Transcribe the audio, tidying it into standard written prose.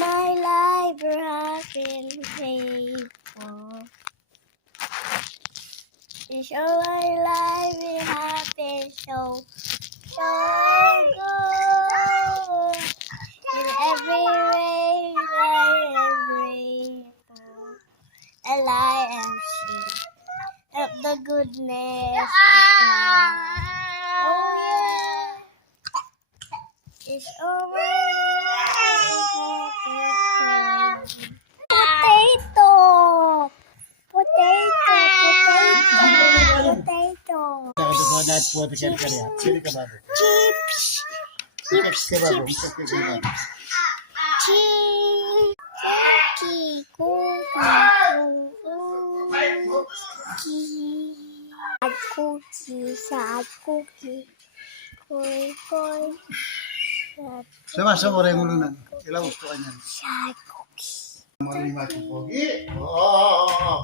my life you have been faithful. It's all my life you have been so good. In every way I am grateful. And I am sure of the goodness of God. Oh yeah. It's all my life you have been good. Potato! Potato! Potato! Chips! Chips! Cookie. Koy. Sama-sama orang mulunan. Kila gusto ka niyan. Sad cookie. Maraming pogi. Oh.